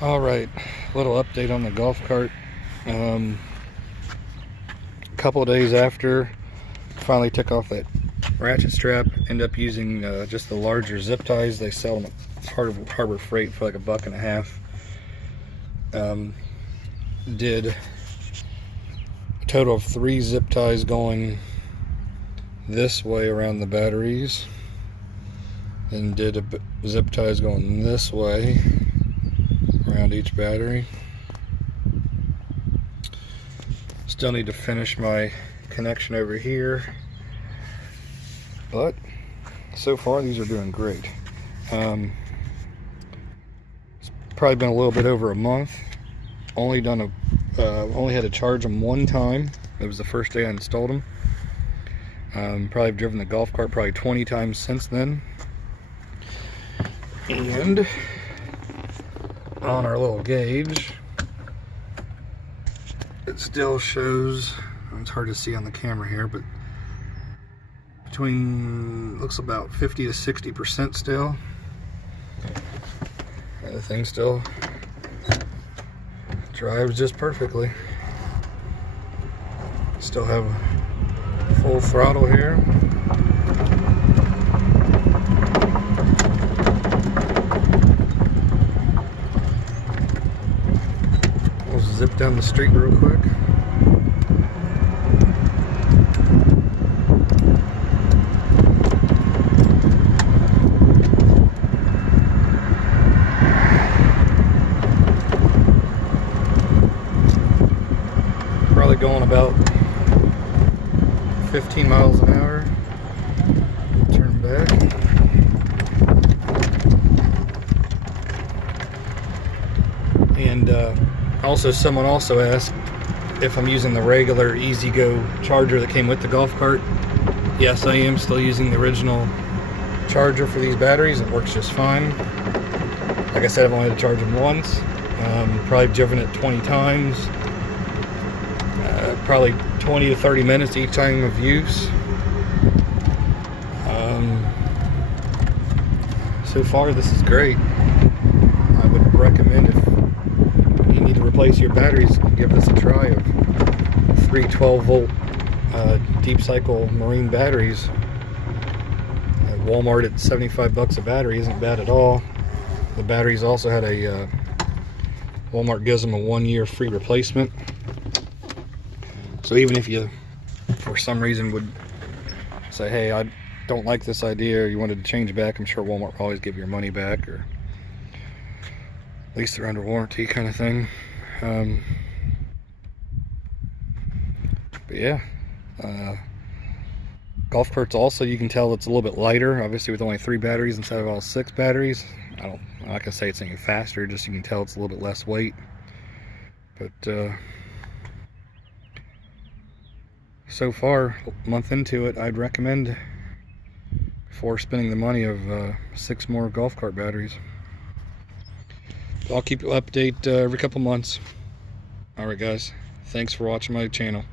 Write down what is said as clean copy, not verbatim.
Alright, little update on the golf cart. A couple of days after, finally took off that ratchet strap. Ended up using just the larger zip ties. They sell them at Harbor Freight for like $1.50. Did a total of 3 zip ties going this way around the batteries, and did a zip ties going this way around each battery. Still need to finish my connection over here, but so far these are doing great. It's probably been a little bit over a month. Only had to charge them one time. It was the first day I installed them. Probably driven the golf cart probably 20 times since then. And on our little gauge, it still shows, it's hard to see on the camera here, but looks about 50 to 60% still. And the thing still drives just perfectly. Still have full throttle here. We'll zip down the street real quick. Probably going about 15 miles an hour. Turn back. And also, someone also asked if I'm using the regular EZGO charger that came with the golf cart. Yes, I am still using the original charger for these batteries. It works just fine. Like I said, I've only had to charge them once. Probably driven it 20 times. Probably 20 to 30 minutes each time of use. So far this is great. I would recommend, if you need to replace your batteries, give this a try. Of 3 12-volt deep cycle marine batteries at Walmart at $75 a battery isn't bad at all. The batteries also had a Walmart gives them a 1-year free replacement. So even if you, for some reason, would say, hey, I don't like this idea, or you wanted to change it back, I'm sure Walmart will always give your money back, or at least they're under warranty kind of thing. But yeah, golf carts also, you can tell it's a little bit lighter, obviously with only 3 batteries instead of all 6 batteries. I'm not gonna say it's any faster, just you can tell it's a little bit less weight. But so far, a month into it, I'd recommend, before spending the money, of 6 more golf cart batteries. I'll keep you update every couple months. Alright guys, thanks for watching my channel.